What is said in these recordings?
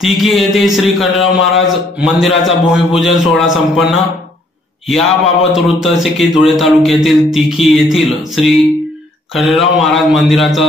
तिकी येथे श्री खंडेराव महाराज मंदिराचा भूमिपूजन सोहळा संपन्न। याबाबत वृत्त असे की धुळे तालुक्यातील तिकी येथील श्री खंडेराव महाराज मंदिराचा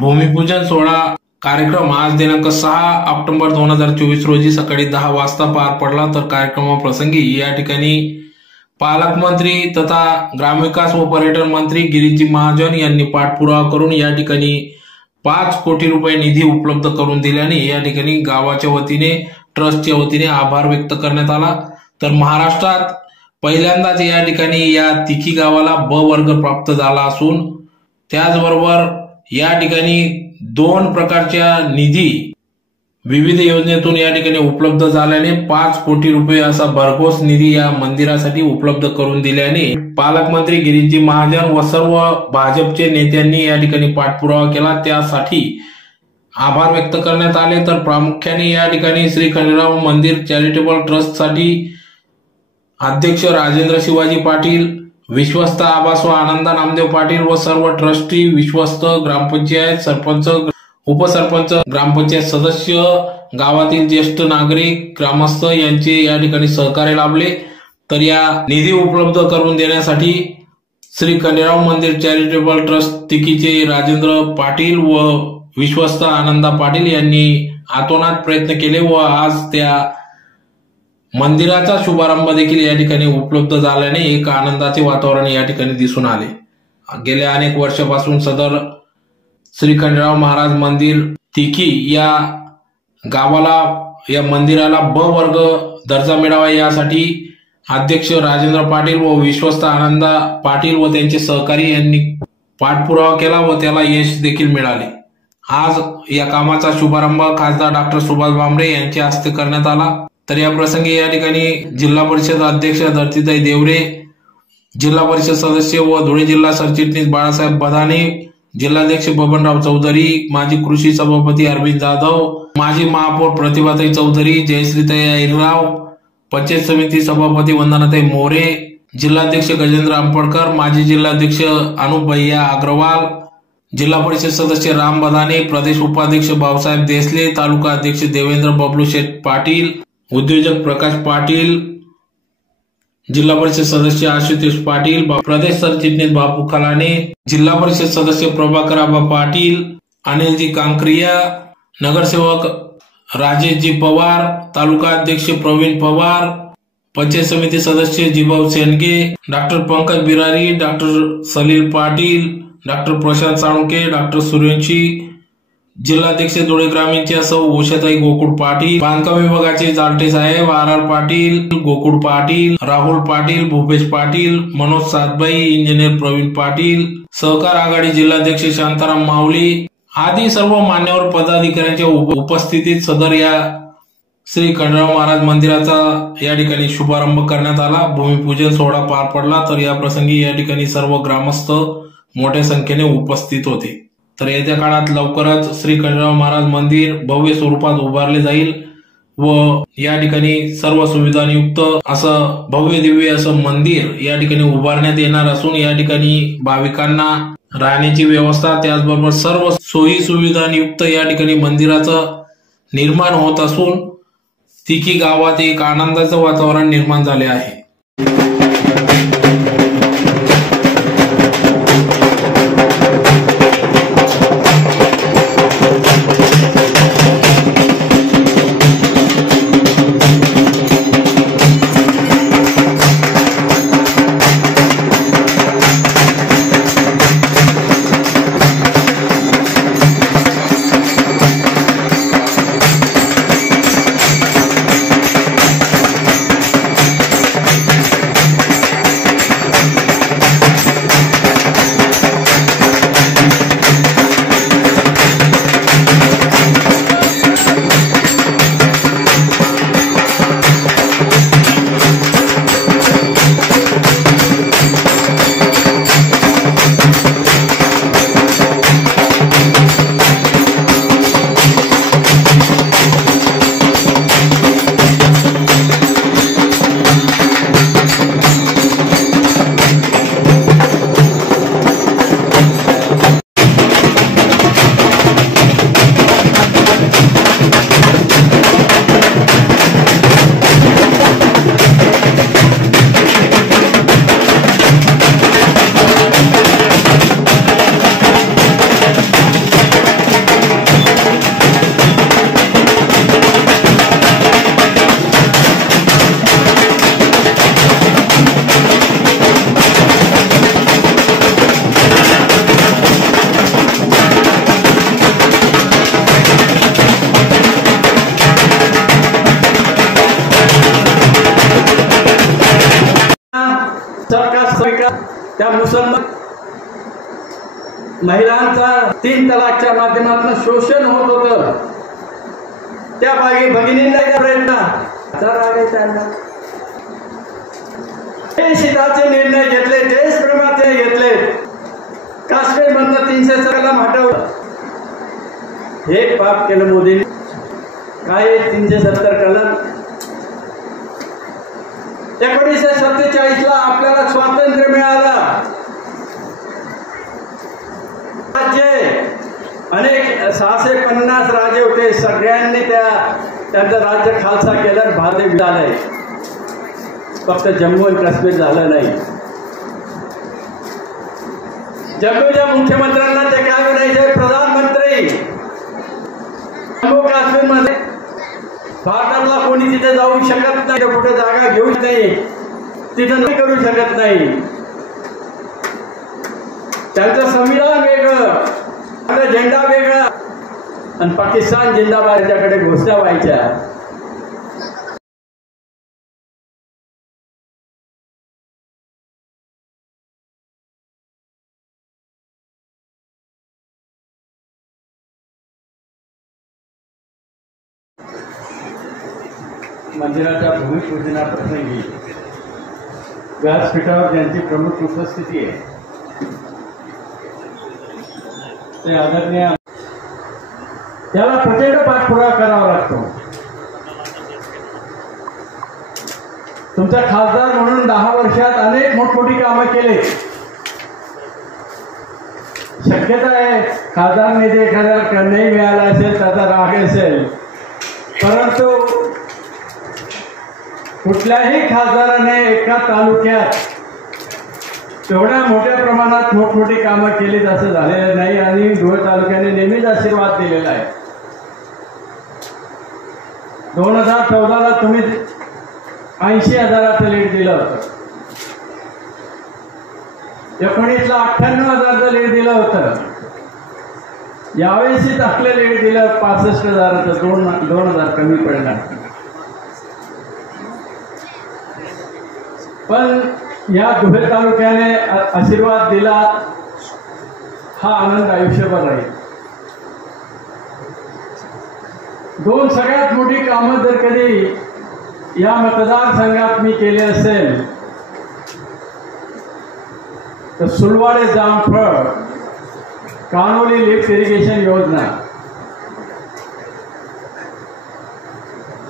भूमिपूजन सोहळा कार्यक्रम आज दिनांक 6 ऑक्टोबर 2024 रोजी सकाळी 10 वाजता पार पडला। तर कार्यक्रमाप्रसंगी या ठिकाणी पालकमंत्री तथा ग्रामविकास व पर्यटन मंत्री गिरीजी महाजन यांनी पाठपुरावा करून या ठिकाणी 5 कोटी रुपये निधी उपलब्ध करून दिल्याने या ठिकाणी गावाच्या वतीने ट्रस्टच्या वतीने आभार व्यक्त करण्यात आला। तर महाराष्ट्रात पहिल्यांदाच या ठिकाणी या तिकी गावाला ब वर्ग प्राप्त झाला असून त्याचबरोबर या ठिकाणी 2 प्रकारच्या निधी विविध योजनेतून या ठिकाणी उपलब्ध झाल्याने 5 कोटी रुपये असा भरघोस निधी या मंदिरासाठी उपलब्ध करून दिल्याने पालकमंत्री गिरीजी महाजन व सर्व भाजपचे नेत्यांनी या ठिकाणी पाठपुरावा केला, त्यासाठी आभार व्यक्त करण्यात आले। तर प्रामुख्याने या ठिकाणी श्री खंडेराव मंदिर चॅरिटेबल ट्रस्ट साठी अध्यक्ष राजेंद्र शिवाजी पाटील, विश्वस्त आबास व आनंदा नामदेव पाटील व सर्व ट्रस्टी, विश्वस्त, ग्रामपंचायत सरपंच, उपसरपंच, ग्रामपंचायत सदस्य, गावातील ज्येष्ठ नागरिक, ग्रामस्थ यांचे या ठिकाणी सहकार्य लाभले। तर या निधी उपलब्ध करून देण्यासाठी श्री खंडेराव मंदिर चॅरिटेबल ट्रस्ट तिकीचे राजेंद्र पाटील व विश्वस्त आनंदा पाटील यांनी आतोनात प्रयत्न केले व आज त्या मंदिराचा शुभारंभ देखील या ठिकाणी उपलब्ध झाल्याने एक आनंदाचे वातावरण या ठिकाणी दिसून आले। गेल्या अनेक वर्षापासून सदर श्री खंडेराव महाराज मंदिर तिकी या गावाला या मंदिराला ब वर्ग दर्जा मिळावा यासाठी अध्यक्ष राजेंद्र पाटील व विश्वस्त आनंदा पाटील व त्यांचे सहकारी यांनी पाठपुरावा केला व त्याला यश देखील मिळाले। आज या कामाचा शुभारंभ खासदार डॉक्टर सुभाष भामरे यांच्या हस्ते करण्यात आला। तर या प्रसंगी या ठिकाणी जिल्हा परिषद अध्यक्ष धरतीताई देवरे, जिल्हा परिषद सदस्य व धुळे जिल्हा सरचिटणीस बाळासाहेब बदाने, जिल्हाध्यक्ष बबनराव चौधरी, माजी कृषी सभापती अरविंद जाधव, माजी महापौर प्रतिभाताई चौधरी, जयश्रीताई ऐरराव, पंचायत समिती सभापती वंदनाताई मोरे, जिल्हाध्यक्ष गजेंद्र आंबडकर, माजी जिल्हाध्यक्ष अनुप भैया अग्रवाल, जिल्हा परिषद सदस्य राम बदाने, प्रदेश उपाध्यक्ष भाऊसाहेब देसले, तालुका अध्यक्ष देवेंद्र बबलू शेठ पाटील, उद्योजक प्रकाश पाटील, जिल्हा परिषद सदस्य आशुतोष पाटील, प्रदेश सरचिटणीस बापू खलाने, जिल्हा परिषद सदस्य प्रभाकर आबा पाटील, अनिलजी कांक्रिया, नगरसेवक राजेशजी पवार, तालुका अध्यक्ष प्रवीण पवार, पंचायत समिती सदस्य Jibhau Senge, doctor Pankaj Birari, doctor Salil Patil, doctor Prashant Salunke, doctor Suryavanshi, जिल्हाध्यक्ष धुळे ग्रामीणच्या सौ उषाताई गोकुळ पाटील, बांधकाम विभागाचे जालटे साहेब, आर पाटील, गोकुळ पाटील, राहुल पाटील, भूपेश पाटील, मनोज सातबाई, इंजिनियर प्रवीण पाटील, सहकार आघाडी जिल्हाध्यक्ष शांताराम माऊली आदी सर्व मान्यवर पदाधिकाऱ्यांच्या उपस्थितीत सदर या श्री खंडेराव महाराज मंदिराचा या ठिकाणी शुभारंभ करण्यात आला। भूमिपूजन सोहळा पार पडला। तर या प्रसंगी या ठिकाणी सर्व ग्रामस्थ मोठ्या संख्येने उपस्थित होते। तर येत्या काळात लवकरच श्री खंडेराव महाराज मंदिर भव्य स्वरूपात उभारले जाईल व या ठिकाणी सर्व सुविधांयुक्त असं भव्य दिव्य असं मंदिर या ठिकाणी उभारण्यात येणार असून या ठिकाणी भाविकांना राहण्याची व्यवस्था त्याचबरोबर सर्व सोयी सुविधांयुक्त या ठिकाणी मंदिराचं निर्माण होत असून तिकी गावात एक आनंदाचं वातावरण निर्माण झाले आहे। का त्या मुसलमान महिलांचा 3 तलाकच्या माध्यमातून शोषण होत होतं, त्या भगिनींना प्रयत्न हिताचे निर्णय घेतले, देशप्रेमाचे घेतले, काश्मीर मधनं 300 कलम हटवलं. हे पाप केलं मोदींनी. काय 370 कलम? 1947 ला आपल्याला स्वातंत्र्य मिळालं. अनेक 650 राजे होते, सगळ्यांनी त्यांचं राज्य खालसा केलं, भारत झालंय. फक्त जम्मू आणि काश्मीर झालं नाही. जम्मूच्या मुख्यमंत्र्यांना ते काय म्हणायचे, प्रधानमंत्री जम्मू काश्मीर मध्ये भारतातला कोणी तिथे जाऊ शकत नाही, कुठे जागा घेऊ नाही, तिथे नाही करू शकत नाही. त्यांचं संविधान वेगळं, आपला झेंडा वेगळा, आणि पाकिस्तान जिंदाबाद याच्याकडे घोषणा व्हायच्या. मंदिराच्या भूमिपूजनाप्रसंगी व्यासपीठावर ज्यांची प्रमुख उपस्थिती आहे ते आदरणीय, त्याला प्रचंड पाठपुरावा करावा लागतो. तुमचा खासदार म्हणून 10 वर्षात अनेक मोठमोठी कामं केली. शक्यता आहे खासदार निधी एखाद्याला नाही मिळाला असेल, त्याचा राग असेल, परंतु कुठल्याही खासदाराने एका तालुक्यात तेवढ्या मोठ्या प्रमाणात मोठमोठी कामं केलीत असं झालेलं नाही. आणि धुळे तालुक्याने नेहमीच आशीर्वाद दिलेला आहे. 2014 ला तुम्ही 80,000चं लीड दिलं होतं, 19 ला 98,000चं लीड दिलं होतं, यावेळेस आपलं लीड दिलं 65,000चं, 2,000 कमी पडला. पण या धुळे तालुक्याने आशीर्वाद दिला, हा आनंद आयुष्यभर राहील. 2 सगळ्यात मोठी कामं जर कधी या मतदारसंघात मी केली असेल तर सुलवाडे जामफळ कानोली लिफ्ट इरिगेशन योजना,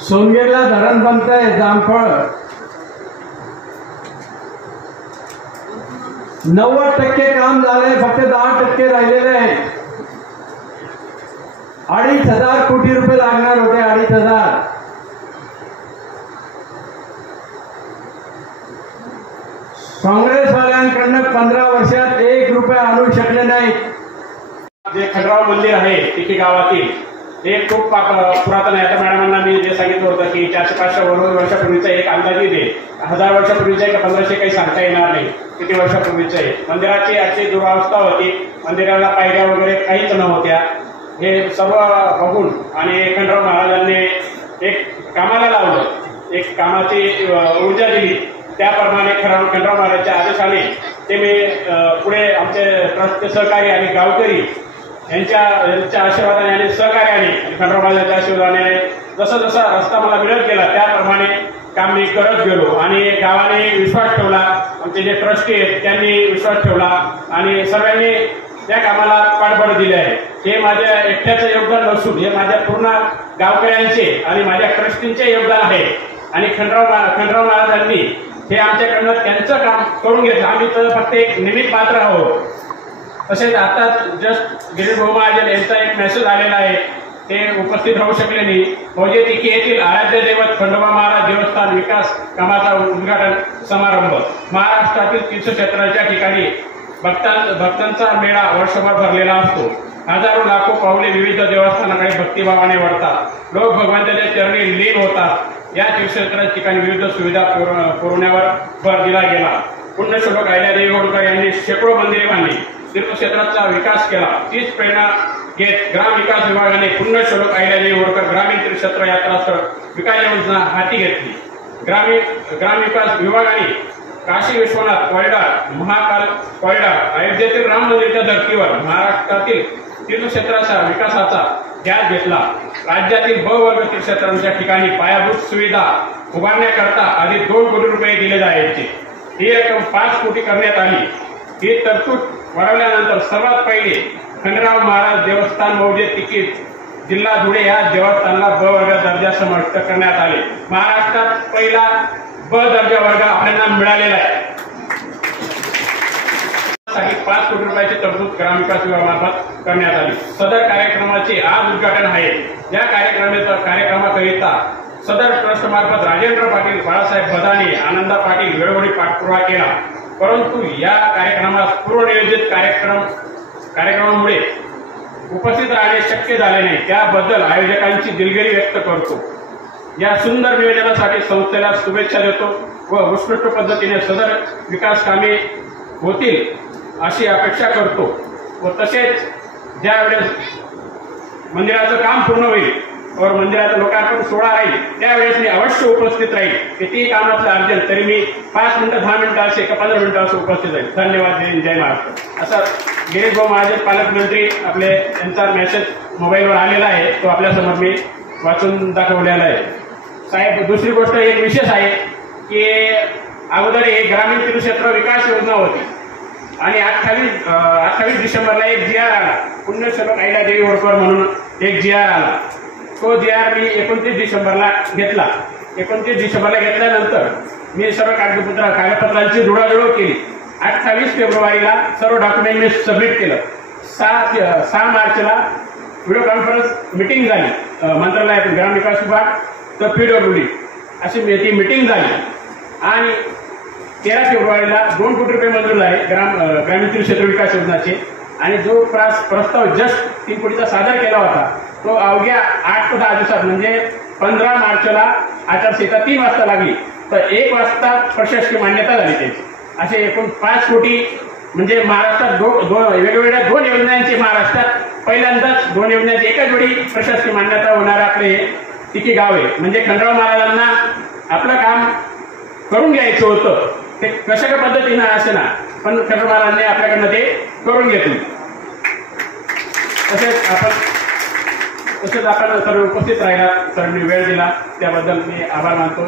सोनगेरला धरण बनतंय जामफळ, 90% काम झालंय, फक्त 10% राहिलेले आहे. 2,500 कोटी रुपये लागणार होते, 2,500. काँग्रेसवाल्यांकडनं 15 वर्षात 1 रुपया आणू शकले नाही. जे खंडराव मंदिर आहे तिथे गावातील, ते खूप पुरातन आहे. आता मॅडमांना मी जे सांगितलं होतं की 400-500 वर्षापूर्वीचं एक अंदाजे दे, 1000 वर्षापूर्वीचं आहे का 1500 काही सांगता येणार नाही, किती वर्षापूर्वीचं आहे. मंदिराची अशी दुरावस्था होती, मंदिराला पायऱ्या वगैरे काहीच नव्हत्या. हे सर्व बघून आणि खंडराव महाराजांनी एक कामाला लावलं, एक कामाची ऊर्जा दिली. त्याप्रमाणे खंडराव महाराजांच्या आदेशाने ते मी पुढे आमचे ट्रस्टचे सहकारी आणि गावकरी यांच्या आशीर्वादाने आणि सहकार्याने खंडराव महाराजांच्या आशीर्वादाने जसा जसा रस्ता मला मिळत गेला त्याप्रमाणे काम मी करत गेलो. आणि गावाने विश्वास ठेवला, आमचे जे ट्रस्टी आहेत त्यांनी विश्वास ठेवला आणि सर्वांनी त्या कामाला पाठबळ दिले आहे. हे माझ्या एकट्याचं योगदान नसून हे माझ्या पूर्ण गावकऱ्यांचे आणि माझ्या ट्रस्टींचे योगदान आहे. आणि खंडराव महाराजांनी हे आमच्याकडनं त्यांचं काम करून घेतलं. आम्ही तर फक्त एक निमित्त पात्र आहोत. तसेच आता जस्ट गिरीश भाऊ महाजन यांचा एक मेसेज आलेला आहे, ते उपस्थित राहू शकले नाही. मौजे तिकी येथील आराध्य दैवत खंडोबा महाराज देवस्थान विकास कामाचा उद्घाटन समारंभ. महाराष्ट्रातील तीर्थक्षेत्राच्या ठिकाणी भक्तांचा मेळा वर्षभर भरलेला असतो. हजारो लाखो पावले विविध देवस्थानाकडे भक्तिभावाने वळतात. लोक भगवंताच्या चरणी लीन होतात. या तीर्थक्षेत्राच्या ठिकाणी विविध सुविधा पुरवण्यावर भर दिला गेला. पुण्यश्लोक अहिल्यादेवी होळकर यांनी शेकडो मंदिरे बांधली, तीर्थक्षेत्राचा विकास केला. तीच प्रेरणा घेत ग्राम विकास विभागाने पुण्यश्लोक अहिल्यादेवी होळकर ग्रामीण तीर्थक्षेत्र यात्रा विकास योजना हाती घेतली. ग्राम विकास विभागाने काशी विश्वनाथ कॉरिडॉर, महाकाल कॉरिडॉर, अयोध्येतील राम मंदिराच्या धर्तीवर महाराष्ट्रातील तीर्थक्षेत्राच्या विकासाचा ध्यास घेतला. राज्यातील ब वर्ग तीर्थक्षेत्रांच्या ठिकाणी पायाभूत सुविधा उभारण्याकरता अधिक 2 कोटी रुपये दिले जायचे. ही रक्कम 5 कोटी करण्यात आली. ही तरतूद वाढवल्यानंतर सर्वात पहिले खंडेराव महाराज देवस्थान मौजे तिकीट जिल्हा धुळे या देवस्थानाला ब वर्ग दर्जा समाविष्ट करण्यात आले. महाराष्ट्रात पहिला ब दर्जा वर्ग आपल्याला मिळालेला आहे. 5 कोटी रुपयाची तरतूद ग्रामविकास विभागामार्फत करण्यात आली. सदर कार्यक्रमाचे आज उद्घाटन आहे. या कार्यक्रमाकरिता सदर ट्रस्ट मार्फत राजेंद्र पाटील, बाळासाहेब बदाने, आनंदा पाटील वेळोवेळी पाठपुरावा केला. परंतु या कार्यक्रमास पूर्वनियोजित कार्यक्रमामुळे उपस्थित राहणे शक्य झाले नाही. त्याबद्दल आयोजकांची दिलगिरी व्यक्त करतो. या सुंदर नियोजनासाठी संस्थेला शुभेच्छा देतो व उत्कृष्ट पद्धतीने सदर विकास कामे होतील अशी अपेक्षा करतो. व तसेच ज्यावेळेस मंदिराचं काम पूर्ण होईल और मंदिराचा लोकार्पण सोहळा राहील त्यावेळेस मी अवश्य उपस्थित राहील. कितीही काम असलं अर्जंट तरी मी 5 मिनिटं 10 मिनिटं असे का 15 मिनिटं असं उपस्थित राहील. धन्यवाद. जय महाराष्ट्र. असं गिरीश भाऊ महाजन पालकमंत्री आपले यांचा मेसेज मोबाईलवर आलेला आहे, तो आपल्यासमोर मी वाचून दाखवलेला आहे. साहेब, दुसरी गोष्ट एक विशेष आहे की अगोदर एक ग्रामीण तीर्थक्षेत्र विकास योजना होती आणि 28 डिसेंबरला एक GR आला. पुण्यश्लोक अहिल्यादेवी होळकर म्हणून एक GR आला. तो GR मी 29 डिसेंबरला घेतला. 29 डिसेंबरला घेतल्यानंतर मी सर्व कागदपत्रांची जुळवाजुळव केली. 28 फेब्रुवारीला सर्व डॉक्युमेंट मी सबमिट केलं. 6 मार्चला व्हिडिओ कॉन्फरन्स मिटिंग झाली मंत्रालयातून ग्रामविकास विभाग तर PWD अशी ती मिटिंग झाली आणि 13 फेब्रुवारीला 2 कोटी रुपये मंजूर झाले ग्रामीण तीर्थक्षेत्र विकास योजनाचे. आणि जो प्रस्ताव जस्ट 3 कोटीचा सादर केला होता तो अवघ्या 8 ते 10 दिवसात म्हणजे 15 मार्चला आचारसंहिता 3 वाजता लागली तर 1 वाजता प्रशासकीय मान्यता झाली त्याची. असे एकूण 5 कोटी म्हणजे महाराष्ट्रात वेगवेगळ्या 2 योजनांची महाराष्ट्रात पहिल्यांदाच 2 योजनांची एकाच वेळी प्रशासकीय मान्यता होणारे आपले तिकी गाव आहे. म्हणजे खंडेराव महाराजांना आपलं काम करून घ्यायचं होतं ते कशा पद्धतीनं असे ना पण खंडेराव महाराजांनी आपल्याकडनं ते करून घेतले. तसेच आपण सर्व उपस्थित राहिला, सर्वांनी वेळ दिला त्याबद्दल मी आभार मानतो.